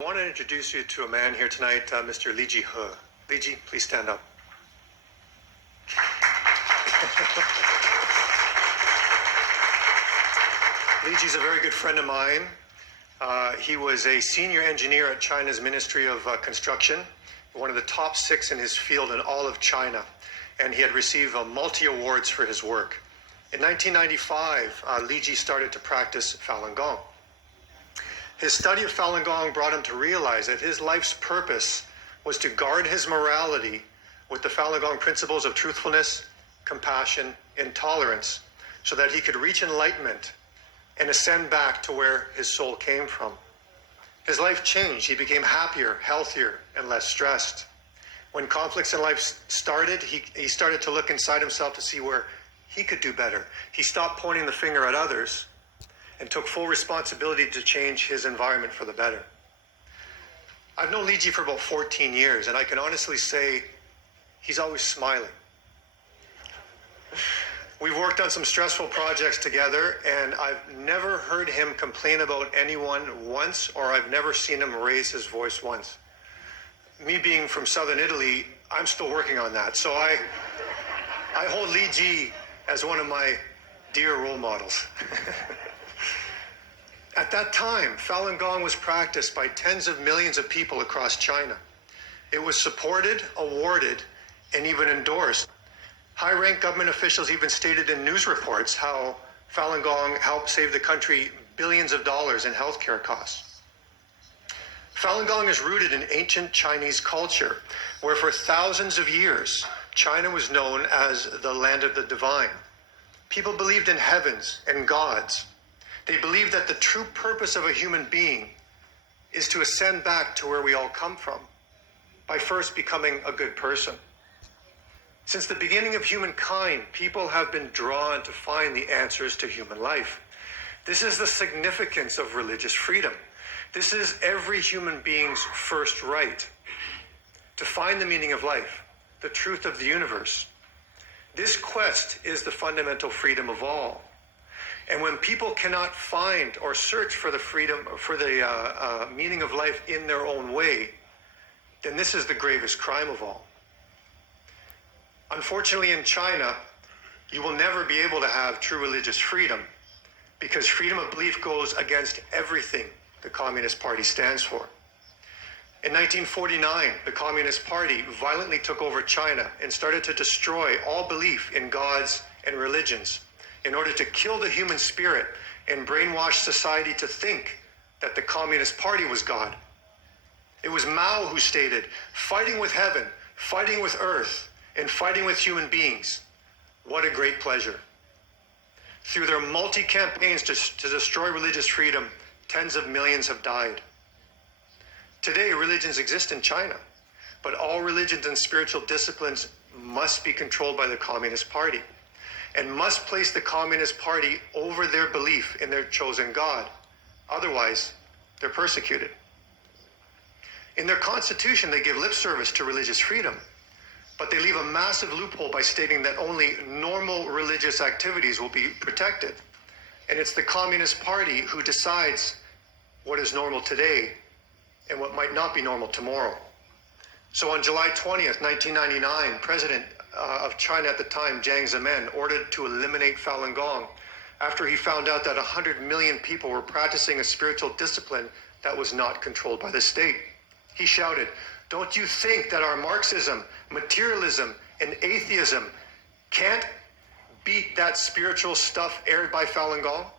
I want to introduce you to a man here tonight, Mr. Li Ji. Li Ji, please stand up. Li Ji's a very good friend of mine. He was a senior engineer at China's Ministry of Construction, one of the top 6 in his field in all of China, and he had received multi-awards for his work. In 1995, Li Ji started to practice Falun Gong. His study of Falun Gong brought him to realize that his life's purpose was to guard his morality with the Falun Gong principles of truthfulness, compassion, and tolerance, so that he could reach enlightenment and ascend back to where his soul came from. His life changed. He became happier, healthier, and less stressed. When conflicts in life started, he started to look inside himself to see where he could do better. He stopped pointing the finger at others and took full responsibility to change his environment for the better. I've known Li Ji for about 14 years, and I can honestly say he's always smiling. We've worked on some stressful projects together, and I've never heard him complain about anyone once, or I've never seen him raise his voice once. Me being from southern Italy, I'm still working on that. So I hold Li Ji as one of my dear role models. At that time, Falun Gong was practiced by tens of millions of people across China. It was supported, awarded, and even endorsed. High-ranked government officials even stated in news reports how Falun Gong helped save the country billions of dollars in healthcare costs. Falun Gong is rooted in ancient Chinese culture, where for thousands of years, China was known as the land of the divine. People believed in heavens and gods. They believe that the true purpose of a human being is to ascend back to where we all come from, by first becoming a good person. Since the beginning of humankind, people have been drawn to find the answers to human life. This is the significance of religious freedom. This is every human being's first right, to find the meaning of life, the truth of the universe. This quest is the fundamental freedom of all. And when people cannot find or search for the freedom, for the meaning of life in their own way, then this is the gravest crime of all. Unfortunately, in China, you will never be able to have true religious freedom, because freedom of belief goes against everything the Communist Party stands for. In 1949, the Communist Party violently took over China and started to destroy all belief in gods and religions, in order to kill the human spirit and brainwash society to think that the Communist Party was God. It was Mao who stated, "Fighting with heaven, fighting with earth, and fighting with human beings. What a great pleasure." Through their multi-campaigns to destroy religious freedom, tens of millions have died. Today, religions exist in China, but all religions and spiritual disciplines must be controlled by the Communist Party, and must place the Communist Party over their belief in their chosen God. Otherwise, they're persecuted. In their constitution, they give lip service to religious freedom, but they leave a massive loophole by stating that only normal religious activities will be protected. And it's the Communist Party who decides what is normal today and what might not be normal tomorrow. So on July 20th, 1999, President of China at the time, Jiang Zemin, ordered to eliminate Falun Gong after he found out that 100 million people were practicing a spiritual discipline that was not controlled by the state. He shouted, "Don't you think that our Marxism, materialism, and atheism can't beat that spiritual stuff aired by Falun Gong?"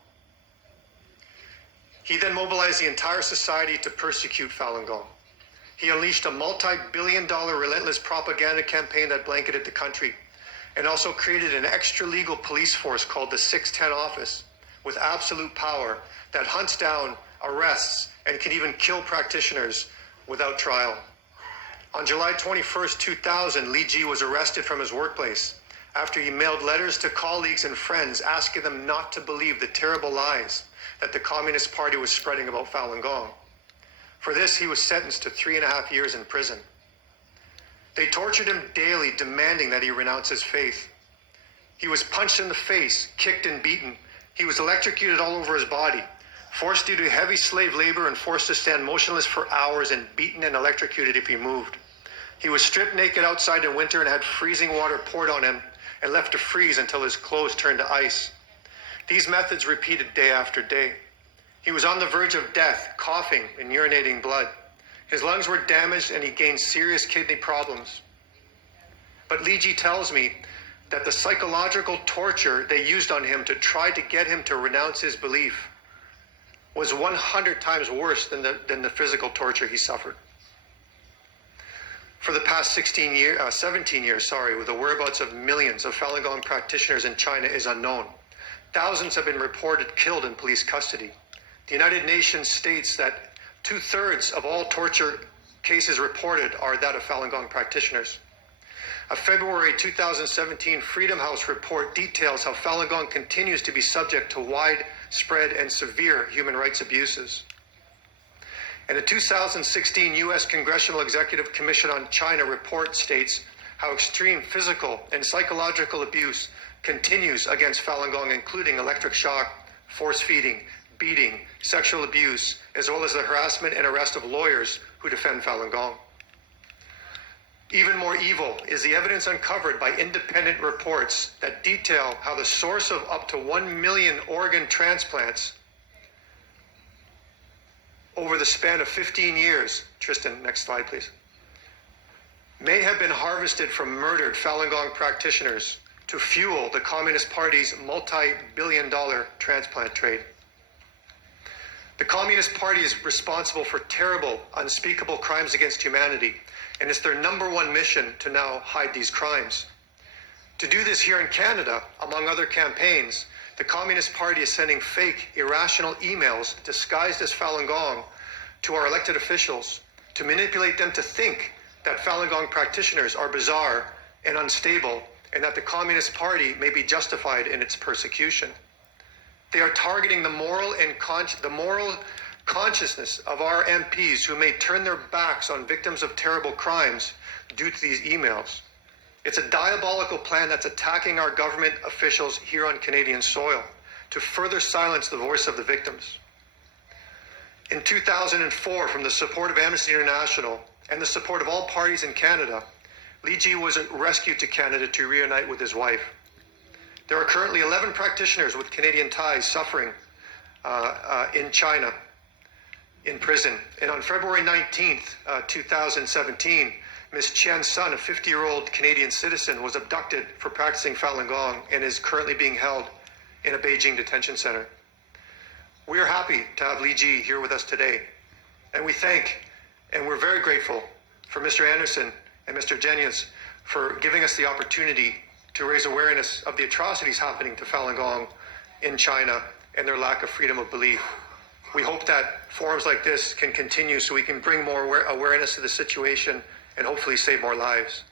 He then mobilized the entire society to persecute Falun Gong. He unleashed a multi-billion-dollar relentless propaganda campaign that blanketed the country, and also created an extra-legal police force called the 610 Office, with absolute power that hunts down, arrests, and can even kill practitioners without trial. On July 21st, 2000, Li Ji was arrested from his workplace after he mailed letters to colleagues and friends asking them not to believe the terrible lies that the Communist Party was spreading about Falun Gong. For this, he was sentenced to 3.5 years in prison. They tortured him daily, demanding that he renounce his faith. He was punched in the face, kicked and beaten. He was electrocuted all over his body. forced due to heavy slave labor and forced to stand motionless for hours and beaten and electrocuted if he moved. He was stripped naked outside in winter and had freezing water poured on him and left to freeze until his clothes turned to ice. These methods repeated day after day. He was on the verge of death, coughing and urinating blood. His lungs were damaged and he gained serious kidney problems. But Li Ji tells me that the psychological torture they used on him to try to get him to renounce his belief was 100 times worse than the physical torture he suffered. For the past 17 years, with the whereabouts of millions of Falun Gong practitioners in China is unknown. Thousands have been reported killed in police custody. The United Nations states that 2/3 of all torture cases reported are that of Falun Gong practitioners. A February 2017 Freedom House report details how Falun Gong continues to be subject to widespread and severe human rights abuses. And a 2016 U.S. Congressional Executive Commission on China report states how extreme physical and psychological abuse continues against Falun Gong, including electric shock, force feeding, beating, sexual abuse, as well as the harassment and arrest of lawyers who defend Falun Gong. Even more evil is the evidence uncovered by independent reports that detail how the source of up to 1 million organ transplants over the span of 15 years, Tristan, next slide please, may have been harvested from murdered Falun Gong practitioners to fuel the Communist Party's multi-billion-dollar transplant trade. The Communist Party is responsible for terrible, unspeakable crimes against humanity, and it's their #1 mission to now hide these crimes. To do this here in Canada, among other campaigns, the Communist Party is sending fake, irrational emails disguised as Falun Gong to our elected officials to manipulate them to think that Falun Gong practitioners are bizarre and unstable and that the Communist Party may be justified in its persecution. They are targeting the moral consciousness of our MPs who may turn their backs on victims of terrible crimes due to these emails. It's a diabolical plan that's attacking our government officials here on Canadian soil to further silence the voice of the victims. In 2004, from the support of Amnesty International and the support of all parties in Canada, Li Ji was rescued to Canada to reunite with his wife. There are currently 11 practitioners with Canadian ties suffering in China, in prison. And on February 19th, 2017, Ms. Qian's son, a 50-year-old Canadian citizen, was abducted for practicing Falun Gong and is currently being held in a Beijing detention center. We are happy to have Li Ji here with us today, and we thank and we're very grateful for Mr. Anderson and Mr. Jenius for giving us the opportunity to raise awareness of the atrocities happening to Falun Gong in China and their lack of freedom of belief. We hope that forums like this can continue so we can bring more awareness to the situation and hopefully save more lives.